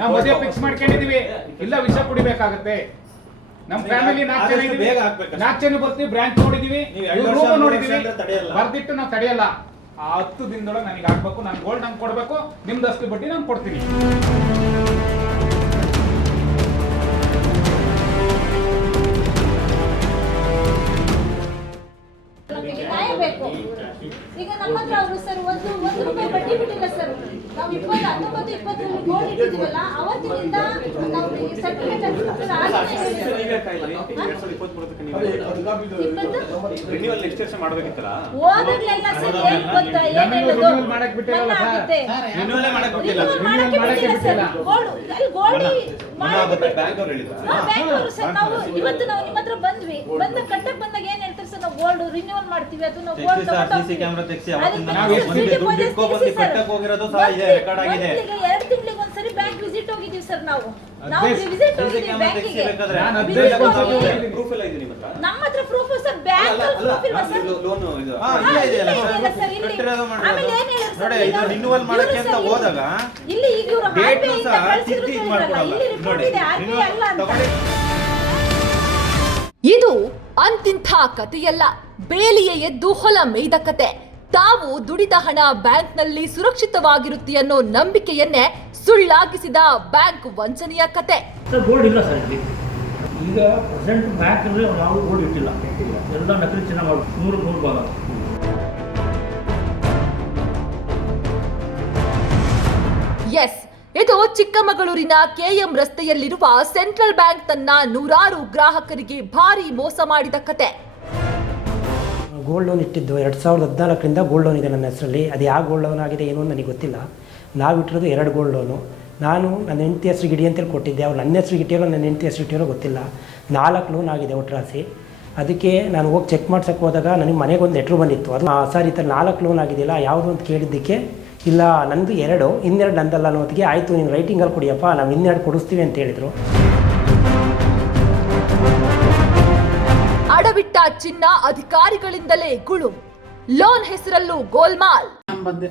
ನಾವು ಮದುವೆ ಫಿಕ್ಸ್ ಮಾಡ್ಕೊಂಡಿದೀವಿ, ಇಲ್ಲ ವಿಷ ಕುಡಿಬೇಕಾಗುತ್ತೆ. ನಮ್ಮ ಫ್ಯಾಮಿಲಿ 4 ಜನ ಇದೀವಿ, 4 ಜನ ಬರ್ತೀವಿ. ಬ್ರಾಂಚ್ ನೋಡಿದೀವಿ, ರೂಮ್ ನೋಡಿದೀವಿ, ಬರ್ದಿಟ್ಟು ನಾವು ತಡೆಯಲ್ಲ. ಆ 10 ದಿನದೊಳಗೆ ನನಗೆ ಆಗ್ಬೇಕು. ನಾನು ಗೋಲ್ಡ್ ನಂಗೆ ಕೊಡ್ಬೇಕು, ನಿಮ್ದು ಅಷ್ಟು ಬಡ್ಡಿ ನಾನು ಕೊಡ್ತೀನಿ. ಈಗ ನಮ್ಮ ಹತ್ರ ಅವರು ಸರ್ ಒಂದು ರೂಪಾಯಿ ಬಡ್ಡಿ ಬಿಟ್ಟಿಲ್ಲ ಸರ್. ನಾವು 19-20 ಗೋಲ್ಡ್ ಇಟ್ಟಿದ್ವಲ್ಲ, ಅವತ್ತಿನಿಂದ ನಾವು ಸೆಟಲ್ಮೆಂಟ್ ಓದಾಗ್ಲೆಲ್ಲ ಸರ್ ಏನ್ ಗೊತ್ತಾ, ಏನ್ ಹೇಳೋದು ಆಗುತ್ತೆ ಬ್ಯಾಂಕ್ ಅವರು ಸರ್. ನಾವು ಇವತ್ತು ನಾವು ನಿಮ್ಮ ಹತ್ರ ಬಂದ್ವಿ, ಕಟ್ಟಕ್ ಬಂದಾಗ ಏನ್ ಹೇಳ್ತಾರೆ ಸರ್, ನಾವು ಗೋಲ್ಡ್ ರಿನ್ಯೂವಲ್ ಮಾಡ್ತೀವಿ, ಅದು ನಾವು ಗೋಲ್ಡ್ ಎರಡು ತಿಂಗಳಿಗೆ ಒಂದ್ಸರಿ ಬ್ಯಾಂಕ್ ವಿಸಿಟ್ ಹೋಗಿದೀವಿ ಸರ್. ನಾವು ವಿಸಿಟ್ ಹೋಗಿದೀವಿ ಬ್ಯಾಂಕಿಗೆ. ನಮ್ಮ ಹತ್ರ ಪ್ರೂಫ್ ಸರ್, ಬ್ಯಾಂಕ್ ಪ್ರೂಫ್ ಇಲ್ಲ ಸರ್. ಆಮೇಲೆ ಏನ್ ಹೇಳಿದ್ರು ಇಲ್ಲಿ ಈಗ ಇವರು ಆರ್ಬಿಐ ಇಂದ ಕಳಿಸಿದ್ರು ಇಲ್ಲಿ ರಿಪೋರ್ಟ್ ಇದೆ ಆರ್ಬಿಐ ಅಲ್ಲ ಅಂತ. ಇದು ಅಂತಿಂಥ ಕಥೆಯಲ್ಲ, ಬೇಲಿಯೇ ಎದ್ದು ಹೊಲ ಮೇಯ್ದ ಕತೆ. ತಾವು ದುಡಿದ ಹಣ ಬ್ಯಾಂಕ್ನಲ್ಲಿ ಸುರಕ್ಷಿತವಾಗಿರುತ್ತೆ ಅನ್ನೋ ನಂಬಿಕೆಯನ್ನೇ ಸುಳ್ಳಾಗಿಸಿದ ಬ್ಯಾಂಕ್ ವಂಚನೆಯ ಕತೆ. ಗೋಲ್ಡ್ ಇಲ್ಲ ಸರ್ ಇಲ್ಲಿ. ಈಗ ಪ್ರೆಸೆಂಟ್ ಬ್ಯಾಂಕ್ ಅಲ್ಲಿ ನಾವು ಗೋಲ್ಡ್ ಇಟ್ಟಿಲ್ಲ, ಎಲ್ಲ ನಕಲಿ ಚಿನ್ನ ಮಾಡಿ 100 ಭಾಗ. ಎಸ್, ಇದು ಚಿಕ್ಕಮಗಳೂರಿನ KM ರಸ್ತೆಯಲ್ಲಿರುವ ಸೆಂಟ್ರಲ್ ಬ್ಯಾಂಕ್ ತನ್ನ ನೂರಾರು ಗ್ರಾಹಕರಿಗೆ ಭಾರಿ ಮೋಸ ಮಾಡಿದ ಕತೆ. ಗೋಲ್ಡ್ ಲೋನ್ ಇಟ್ಟಿದ್ದು 2014ರಿಂದ ಗೋಲ್ಡ್ ಲೋನ್ ಇದೆ ನನ್ನ ಹೆಸರಲ್ಲಿ. ಅದು ಯಾವ ಗೋಲ್ಡ್ ಲೋನ್ ಆಗಿದೆ ಏನು ನನಗೆ ಗೊತ್ತಿಲ್ಲ. ನಾವು ಇಟ್ಟಿರೋದು 2 ಗೋಲ್ಡ್ ಲೋನು. ನಾನು ನನ್ನ ಹೆಂಡತಿ ಹೆಸರಿಗೆ ಇಡಿ ಅಂತೇಳಿ ಕೊಟ್ಟಿದ್ದೆ. ಅವ್ರು ನನ್ನ ಹೆಸರಿಗೆ ಇಟ್ಟಿರೋ ನನ್ನ ಹೆಂಡತಿ ಹೆಸರು ಇಟ್ಟಿರೋ ಗೊತ್ತಿಲ್ಲ. 4 ಲೋನ್ ಆಗಿದೆ ಒಟ್ರಾಸಿ. ಅದಕ್ಕೆ ನಾನು ಹೋಗಿ ಚೆಕ್ ಮಾಡ್ಸಕ್ಕೆ ಹೋದಾಗ ನನಗೆ ಮನೆಗೆ ಒಂದು ಲೆಟ್ರ್ ಬಂದಿತ್ತು. ಅದು ಸರ್ ಈ ಥರ 4 ಲೋನ್ ಆಗಿದೆಯಲ್ಲ ಯಾವುದು ಅಂತ ಕೇಳಿದ್ದಕ್ಕೆ, ಇಲ್ಲ ನಂದು 2, ಇನ್ನೆರಡು ನಂದಲ್ಲ ಅನ್ನೋದಕ್ಕೆ, ಆಯಿತು ನೀನು ರೈಟಿಂಗಲ್ಲಿ ಕೊಡಿಯಪ್ಪ, ನಾವು ಇನ್ನೆರಡು ಕೊಡಿಸ್ತೀವಿ ಅಂತ ಹೇಳಿದರು. ಅಡವಿಟ್ಟ ಚಿನ್ನ ಅಧಿಕಾರಿಗಳಿಂದಲೇ ಗುಳು, ಲೋನ್ ಹೆಸರಲ್ಲೂ ಗೋಲ್ಮಾಲ್. ನಾನು ಬಂದೆ,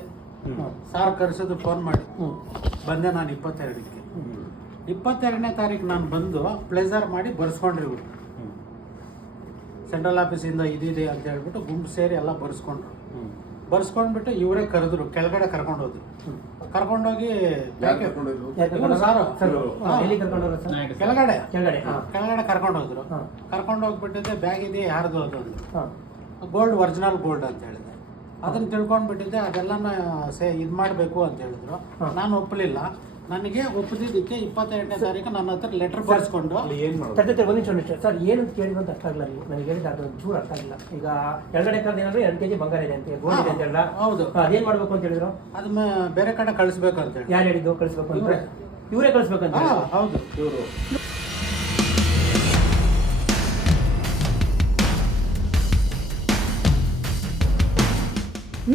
ಸಾರ್ ಕರೆಸೋದು ಫೋನ್ ಮಾಡಿ ಬಂದೆ. ನಾನು 22ಕ್ಕೆ 22ನೇ ತಾರೀಕು ನಾನು ಬಂದು ಪ್ಲೇಸರ್ ಮಾಡಿ ಬರ್ಸ್ಕೊಂಡ್ರಿ ಇವರು. ಸೆಂಟ್ರಲ್ ಆಫೀಸಿಂದ ಇದಿದೆ ಅಂತ ಹೇಳ್ಬಿಟ್ಟು ಗುಂಪು ಸೇರಿ ಎಲ್ಲ ಬರ್ಸ್ಕೊಂಡ್ಬಿಟ್ಟು ಇವರೇ ಕರೆದ್ರು, ಕೆಳಗಡೆ ಕರ್ಕೊಂಡೋದ್ರು. ಕರ್ಕೊಂಡೋಗಿ ಕೆಳಗಡೆ ಕರ್ಕೊಂಡೋದ್ರು. ಕರ್ಕೊಂಡೋಗ್ಬಿಟ್ಟಿದ್ದೆ, ಬ್ಯಾಗ್ ಇದೆ ಯಾರ್ದು ಅದು ಗೋಲ್ಡ್, ಒರಿಜಿನಲ್ ಗೋಲ್ಡ್ ಅಂತ ಹೇಳಿದೆ. ಅದನ್ನು ತಿಳ್ಕೊಂಡ್ಬಿಟ್ಟಿದ್ದೆ. ಅದೆಲ್ಲನ ಇದು ಮಾಡಬೇಕು ಅಂತ ಹೇಳಿದ್ರು. ನಾನು ಒಪ್ಪಲಿಲ್ಲ. ನನಗೆ ಒಪ್ಪದಿದ್ದಕ್ಕೆ 22ನೇ ತಾರೀಕು ನನ್ನ ಹತ್ರ ಲೆಟರ್ ಬರ್ಸ್ಕೊಂಡು ಸರ್ ಏನು ಕೇಳಿದ್ರು ಅಂತ ಅರ್ಥ ಆಗಲ್ಲ. ನನಗೆ ಹೇಳಿದ ಅದು ಚೂರು ಅರ್ಥ ಆಗಿಲ್ಲ. ಈಗ ಕೆಳಗಡೆ ಕರೆದು ಏನಾದ್ರು 2 kg ಬಂಗಾರ ಇದೆ ಅಂತ, ಗೋಲ್ಡ್ ಇದೆ ಅಂತ ಹೇಳ. ಹೌದು, ಅದೇನು ಮಾಡಬೇಕು ಅಂತ ಹೇಳಿದ್ರು. ಅದನ್ನ ಬೇರೆ ಕಡೆ ಕಳಿಸ್ಬೇಕು ಅಂತ ಹೇಳಿ. ಯಾರು ಹೇಳಿದ್ದು ಕಳಿಸ್ಬೇಕು ಅಂತ? ಇವರೇ ಕಳಿಸ್ಬೇಕಂತ. ಹೌದು, ಇವರು.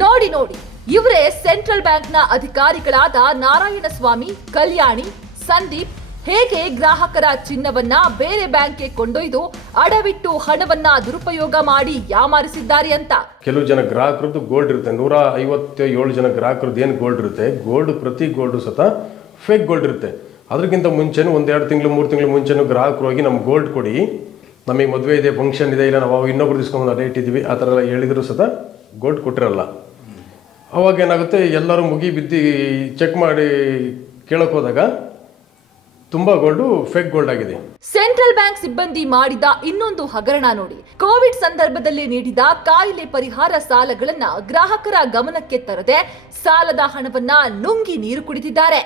ನೋಡಿ ನೋಡಿ, ಇವರೇ ಸೆಂಟ್ರಲ್ ಬ್ಯಾಂಕ್ನ ಅಧಿಕಾರಿಗಳಾದ ನಾರಾಯಣಸ್ವಾಮಿ, ಕಲ್ಯಾಣಿ, ಸಂದೀಪ್ ಹೇಗೆ ಗ್ರಾಹಕರ ಚಿನ್ನವನ್ನ ಬೇರೆ ಬ್ಯಾಂಕ್ಗೆ ಕೊಂಡೊಯ್ದು ಅಡವಿಟ್ಟು ಹಣವನ್ನ ದುರುಪಯೋಗ ಮಾಡಿ ಯಾಮಾರಿಸಿದ್ದಾರೆ ಅಂತ. ಕೆಲವು ಜನ ಗ್ರಾಹಕರದ್ದು ಗೋಲ್ಡ್ ಇರುತ್ತೆ, 157 ಜನ ಗ್ರಾಹಕರದ್ದು ಏನು ಗೋಲ್ಡ್ ಇರುತ್ತೆ, ಪ್ರತಿ ಗೋಲ್ಡ್ ಸತ ಫೇಕ್ ಗೋಲ್ಡ್ ಇರುತ್ತೆ. ಅದಕ್ಕಿಂತ ಮುಂಚೆನೂ 1-2 ತಿಂಗಳು 3 ತಿಂಗಳು ಮುಂಚೆನೂ ಗ್ರಾಹಕರು ಹೋಗಿ ನಮ್ಗೆ ಗೋಲ್ಡ್ ಕೊಡಿ, ನಮಗೆ ಮದುವೆ ಇದೆ, ಫಂಕ್ಷನ್ ಇದೆ, ಇಲ್ಲ ನಾವು ಇನ್ನೊಬ್ರು ದಿಸ್ಕೊಂಡು ರೇಟ್ ಇದ್ದೀವಿ, ಆ ಥರ ಎಲ್ಲ ಹೇಳಿದ್ರು ಸತ ಗೋಲ್ಡ್ ಕೊಟ್ಟಿರಲ್ಲ. ಅವಾಗ ಏನಾಗುತ್ತೆ, ಎಲ್ಲರೂ ಮುಗಿ ಬಿದ್ದು ಚೆಕ್ ಮಾಡಿ ಕೇಳಕ್ಕೆ ಹೋದಾಗ ತುಂಬ ಗೋಲ್ಡು ಫೇಕ್ ಗೋಲ್ಡ್ ಆಗಿದೆ. ಸೆಂಟ್ರಲ್ ಬ್ಯಾಂಕ್ ಸಿಬ್ಬಂದಿ ಮಾಡಿದ ಇನ್ನೊಂದು ಹಗರಣ ನೋಡಿ. ಕೋವಿಡ್ ಸಂದರ್ಭದಲ್ಲಿ ನೀಡಿದ ಕಾಯಿಲೆ ಪರಿಹಾರ ಸಾಲಗಳನ್ನ ಗ್ರಾಹಕರ ಗಮನಕ್ಕೆ ತರದೆ ಸಾಲದ ಹಣವನ್ನ ನುಂಗಿ ನೀರು ಕುಡಿದಿದ್ದಾರೆ.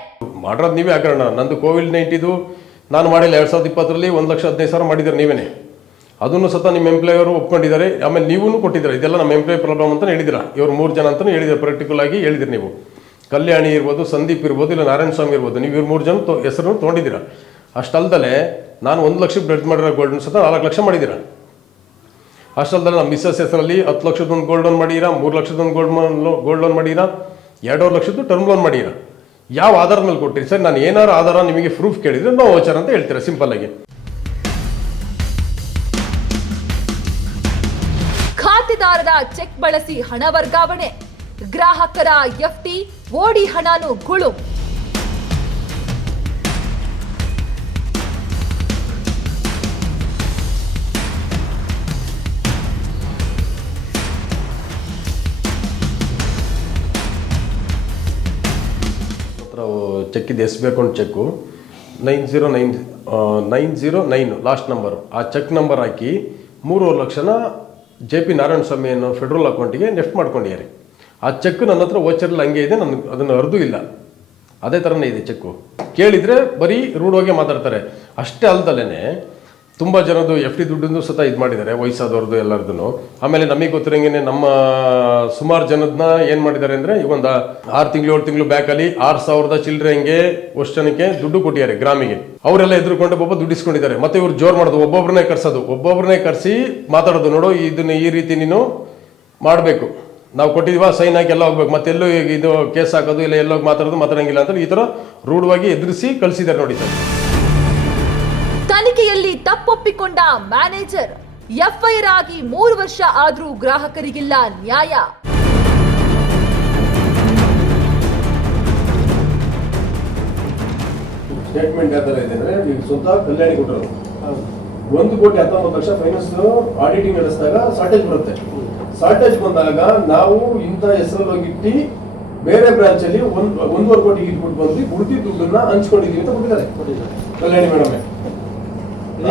ಮಾಡಿರೋದು ನೀವೇ ಹಗರಣ. ನಂದು ಕೋವಿಡ್-19 ನಾನು ಮಾಡಿಲ್ಲ. 2020ರಲ್ಲಿ 1,15,000 ಮಾಡಿದ್ದಾರೆ ನೀವೇನೆ. ಅದನ್ನು ಸತ ನಿಮ್ಮ ಎಂಪ್ಲಾಯರು ಒಪ್ಕೊಂಡಿದ್ದಾರೆ. ಆಮೇಲೆ ನೀವೂ ಕೊಟ್ಟಿದ್ದಾರೆ. ಇದೆಲ್ಲ ನಮ್ಮ ಎಂಪ್ಲಾಯ್ ಪ್ರಾಬ್ಲಮ್ ಅಂತ ಹೇಳಿದಿರ. ಇವರು 3 ಜನ ಅಂತಲೂ ಹೇಳಿದ್ರು, ಪರ್ಟಿಕ್ಯುಲರ್ ಆಗಿ ಹೇಳಿದಿರಿ ನೀವು. ಕಲ್ಯಾಣಿ ಇರ್ಬೋದು, ಸಂದೀಪ್ ಇರ್ಬೋದು, ಇಲ್ಲ ನಾರಾಯಣಸ್ವಾಮಿ ಇರ್ಬೋದು, ನೀವು ಇವ್ರು 3 ಜನ ಹೆಸರನ್ನು ತೊಗೊಂಡಿದ್ದೀರಾ. ಅಷ್ಟಲ್ದಲೆ ನಾನು 1 ಲಕ್ಷಕ್ಕೆ ಬ್ಲೆಡ್ ಮಾಡಿರೋ ಗೋಲ್ಡನ್ನು ಸತ 4 ಲಕ್ಷ ಮಾಡಿದ್ದೀರಾ. ಅಷ್ಟಲ್ದಲೆ ನಮ್ಮ ಮಿಸ್ಸಸ್ ಹೆಸರಲ್ಲಿ 10 ಲಕ್ಷದೊಂದು ಗೋಲ್ಡ್ ಲೋನ್ ಮಾಡಿರಾ, 3 ಲಕ್ಷದೊಂದು ಗೋಲ್ಡ್ ಲೋನ್ ಮಾಡಿರಾ, 2.5 ಲಕ್ಷದ್ದು ಟರ್ಮ್ ಲೋನ್ ಮಾಡಿರಾ. ಯಾವ ಆಧಾರದ ಮೇಲೆ ಕೊಟ್ಟಿರಿ ಸರ್? ನಾನು ಏನಾರು ಆಧಾರ ನಿಮಗೆ ಪ್ರೂಫ್ ಕೇಳಿದರೆ ನೋ ವೋಚರ್ ಅಂತ ಹೇಳ್ತೀರಾ ಸಿಂಪಲ್ ಆಗಿ. ಖಾತೆದಾರರ ಚೆಕ್ ಬಳಸಿ ಹಣ ವರ್ಗಾವಣೆ, ಗ್ರಾಹಕರ FD ಓಡಿ ಹಣನು ಗುಳು. ಚೆಕ್ ಇದೆ SBI account cheque 909 last number. ಆ ಚೆಕ್ ನಂಬರ್ ಹಾಕಿ 3.5 ಲಕ್ಷನ JP ನಾರಾಯಣಸ್ವಾಮಿ ಅನ್ನೋ ಫೆಡ್ರಲ್ ಅಕೌಂಟಿಗೆ ನೆಫ್ಟ್ ಮಾಡ್ಕೊಂಡಿದ್ದಾರೆ. ಆ ಚೆಕ್ ನನ್ನ ಹತ್ರ ವೋಚರಲ್ಲಿ ಹಂಗೆ ಇದೆ, ನನಗೆ ಅದನ್ನು ಅರ್ದು ಇಲ್ಲ, ಅದೇ ಥರನೇ ಇದೆ ಚೆಕ್ಕು. ಕೇಳಿದರೆ ಬರೀ ರೂಢವಾಗಿ ಮಾತಾಡ್ತಾರೆ. ಅಷ್ಟೇ ಅಲ್ದಲೇ ತುಂಬ ಜನದ್ದು FD ದುಡ್ಡನ್ನು ಸತ ಇದು ಮಾಡಿದ್ದಾರೆ, ವಯಸ್ಸಾದವ್ರದ್ದು ಎಲ್ಲರದ್ದು. ಆಮೇಲೆ ನಮಗೆ ಗೊತ್ತಿರಂಗೆ ನಮ್ಮ ಸುಮಾರು ಜನದನ್ನ ಏನು ಮಾಡಿದ್ದಾರೆ ಅಂದರೆ, ಈಗ ಒಂದು 6 ತಿಂಗಳು 7 ತಿಂಗಳು ಬ್ಯಾಕಲ್ಲಿ 6,000 ಚಿಲ್ಲರೆ ಹಂಗೆ ಅಷ್ಟು ಜನಕ್ಕೆ ದುಡ್ಡು ಕೊಟ್ಟಿದ್ದಾರೆ ಗ್ರಾಮಿಗೆ. ಅವರೆಲ್ಲ ಎದುರುಕೊಂಡು ಒಬ್ಬ ದುಡ್ಡಿಸ್ಕೊಂಡಿದ್ದಾರೆ. ಮತ್ತೆ ಇವ್ರು ಜೋರು ಮಾಡೋದು, ಒಬ್ಬೊಬ್ಬರನ್ನೇ ಕರೆಸಿ ಮಾತಾಡೋದು, ನೋಡು ಇದನ್ನು ಈ ರೀತಿ ನೀನು ಮಾಡಬೇಕು, ನಾವು ಕೊಟ್ಟಿದ್ದೀವ ಸೈನ್ ಹಾಕಿ ಎಲ್ಲ ಹೋಗ್ಬೇಕು, ಮತ್ತೆ ಎಲ್ಲೂ ಇದು ಕೇಸ್ ಹಾಕೋದು ಇಲ್ಲ ಎಲ್ಲೋಗಿ ಮಾತಾಡೋಂಗಿಲ್ಲ ಅಂತ ಈ ಥರ ರೂಢವಾಗಿ ಎದುರಿಸಿ ಕಳಿಸಿದ್ದಾರೆ ನೋಡಿ ಸರ್. ತನಿಖೆಯಲ್ಲಿ ತಪ್ಪೊಪ್ಪಿಕೊಂಡ ಮ್ಯಾನೇಜರ್, FIR ಆಗಿ 3 ವರ್ಷ ಆದ್ರೂ ಗ್ರಾಹಕರಿಗಿಲ್ಲ ನ್ಯಾಯ. ಸ್ಟೇಟ್ಮೆಂಟ್ ಯಾವ ಥರ ಇದೆ ಅಂದರೆ, ಈಗ ಸ್ವತಃ ಕಲ್ಯಾಣಿ ಕೊಟ್ಟರು 1,19,00,000 ಫೈನಾನ್ಸ್ ಆಡಿಟಿಂಗ್ ನಡೆಸಿದಾಗ ಶಾರ್ಟೇಜ್ ಬರುತ್ತೆ. ಶಾರ್ಟೇಜ್ ಬಂದಾಗ ನಾವು ಇಂಥ ಹೆಸರಲ್ಲಿ ಹೋಗಿಟ್ಟು ಬೇರೆ ಬ್ರಾಂಚಲ್ಲಿ 1.5 ಕೋಟಿ ಇಟ್ಬಿಟ್ಟು ಬಂದು ಉಳಿದಿ ದುಡ್ಡನ್ನ ಹಂಚ್ಕೊಂಡಿದೀವಿ ಅಂತ ಕೊಟ್ಟಿದ್ದಾರೆ ಕಲ್ಯಾಣಿ ಮೇಡಮ್.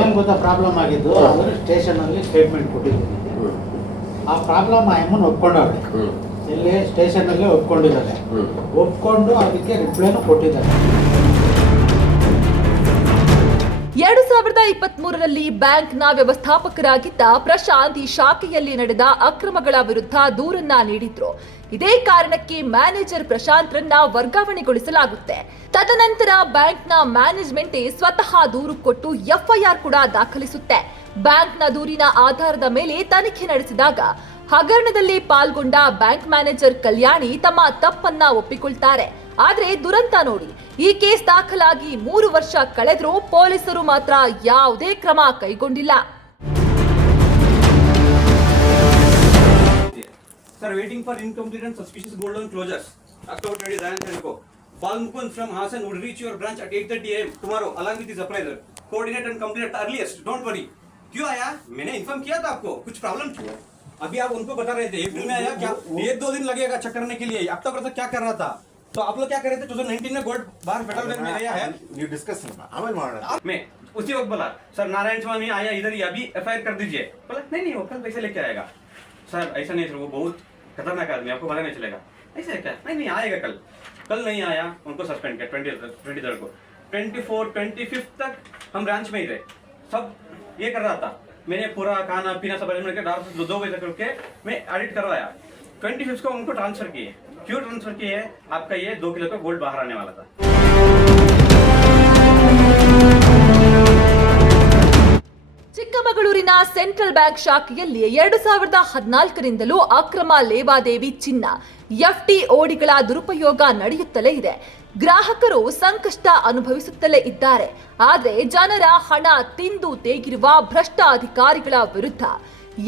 ಏನ್ ಗೊತ್ತಾ ಪ್ರಾಬ್ಲಮ್ ಆಗಿದ್ದು, ಅವರು ಸ್ಟೇಷನಲ್ಲಿ ಸ್ಟೇಟ್ಮೆಂಟ್ ಕೊಟ್ಟಿದ್ದೀನಿ. ಆ ಪ್ರಾಬ್ಲಮ್ ಅಮ್ಮನ್ ಒಪ್ಕೊಂಡವ್ರೆ, ಇಲ್ಲಿ ಸ್ಟೇಷನಲ್ಲಿ ಒಪ್ಕೊಂಡಿದ್ದಾರೆ. ಒಪ್ಕೊಂಡು ಅದಕ್ಕೆ ರಿಪ್ಲೈನು ಕೊಟ್ಟಿದ್ದಾರೆ. 2023ರಲ್ಲಿ ಬ್ಯಾಂಕ್ನ ವ್ಯವಸ್ಥಾಪಕರಾಗಿದ್ದ ಪ್ರಶಾಂತ್ ಈ ಶಾಖೆಯಲ್ಲಿ ನಡೆದ ಅಕ್ರಮಗಳ ವಿರುದ್ಧ ದೂರನ್ನ ನೀಡಿದ್ರು. ಇದೇ ಕಾರಣಕ್ಕೆ ಮ್ಯಾನೇಜರ್ ಪ್ರಶಾಂತ್ರನ್ನ ವರ್ಗಾವಣೆಗೊಳಿಸಲಾಗುತ್ತೆ. ತದನಂತರ ಬ್ಯಾಂಕ್ನ ಮ್ಯಾನೇಜ್ಮೆಂಟ್ ಸ್ವತಃ ದೂರು ಕೊಟ್ಟು FIR ಕೂಡ ದಾಖಲಿಸುತ್ತೆ. ಬ್ಯಾಂಕ್ನ ದೂರಿನ ಆಧಾರದ ಮೇಲೆ ತನಿಖೆ ನಡೆಸಿದಾಗ ಹಗರಣದಲ್ಲಿ ಪಾಲ್ಗೊಂಡ ಬ್ಯಾಂಕ್ ಮ್ಯಾನೇಜರ್ ಕಲ್ಯಾಣಿ ತಮ್ಮ ತಪ್ಪನ್ನ ಒಪ್ಪಿಕೊಳ್ತಾರೆ. ಆದ್ರೆ ದುರಂತ ನೋಡಿ, ಈ ಕೇಸ್ ದಾಖಲಾಗಿ 3 ವರ್ಷ ಕಳೆದ್ರೂ ಪೊಲೀಸರು ಮಾತ್ರ ಯಾವುದೇ ಕ್ರಮ ಕೈಗೊಂಡಿಲ್ಲ. Sir, waiting for incomplete and suspicious gold loan closures. October 20, Zayan Telco. Paul Mukund from Hassan would reach your branch at 8:30 AM tomorrow along with his appraiser. Coordinate and complete at earliest. Don't worry. क्यों आया? मैंने inform किया था आपको. कुछ problem थी? अभी आप उनको बता रहे थे 1 दिन में आया क्या? 1-2 दिन लगेगा चेक करने के लिए. अब तक क्या कर रहा था? तो आप लोग क्या कर रहे थे? 2019 में गोल्ड बाहर फेडरल बैंक में गया है. You discuss मैं उसी वक्त बोला सर नारायण स्वामी आया इधर ही, अभी FIR कर दीजिए. बोला नहीं वो कल पैसे लेके आएगा. सर ऐसा नहीं सर, वो बहुत खतरनाक आदमी, आपको पता नहीं चलेगा. ऐसा क्या? नहीं आएगा कल नहीं आया, उनको सस्पेंड किया 23rd को. 24, 25 तक हम ब्रांच में ही रहे, सब ये कर रहा था. मैंने पूरा खाना पीना सब अरेंज करके 2 बजे तक करके मैं ऑडिट करवाया. 25 को उनको ट्रांसफर किए. क्यों ट्रांसफर किए? आपका ये 2 किलो का गोल्ड बाहर आने वाला था. ಚಿಕ್ಕಮಗಳೂರಿನ ಸೆಂಟ್ರಲ್ ಬ್ಯಾಂಕ್ ಶಾಖೆಯಲ್ಲಿ 2014ರಿಂದಲೂ ಅಕ್ರಮ ಲೇವಾದೇವಿ, ಚಿನ್ನ, FD/ODಗಳ ದುರುಪಯೋಗ ನಡೆಯುತ್ತಲೇ ಇದೆ. ಗ್ರಾಹಕರು ಸಂಕಷ್ಟ ಅನುಭವಿಸುತ್ತಲೇ ಇದ್ದಾರೆ. ಆದರೆ ಜನರ ಹಣ ತಿಂದು ತೇಗಿರುವ ಭ್ರಷ್ಟ ಅಧಿಕಾರಿಗಳ ವಿರುದ್ಧ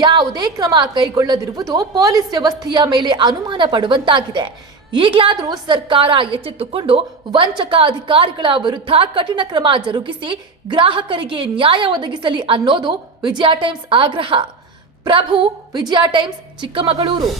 ಯಾವುದೇ ಕ್ರಮ ಕೈಗೊಳ್ಳದಿರುವುದು ಪೊಲೀಸ್ ವ್ಯವಸ್ಥೆಯ ಮೇಲೆ ಅನುಮಾನ ಪಡುವಂತಾಗಿದೆ. ಈಗಲಾದರೂ ಸರ್ಕಾರ ಎಚ್ಚೆತ್ತುಕೊಂಡು ವಂಚಕ ಅಧಿಕಾರಿಗಳ ವಿರುದ್ಧ ಕಠಿಣ ಕ್ರಮ ಜರುಗಿಸಿ ಗ್ರಾಹಕರಿಗೆ ನ್ಯಾಯ ಒದಗಿಸಲಿ ಅನ್ನೋದು ವಿಜಯ ಟೈಮ್ಸ್ ಆಗ್ರಹ. ಪ್ರಭು, ವಿಜಯ ಟೈಮ್ಸ್, ಚಿಕ್ಕಮಗಳೂರು.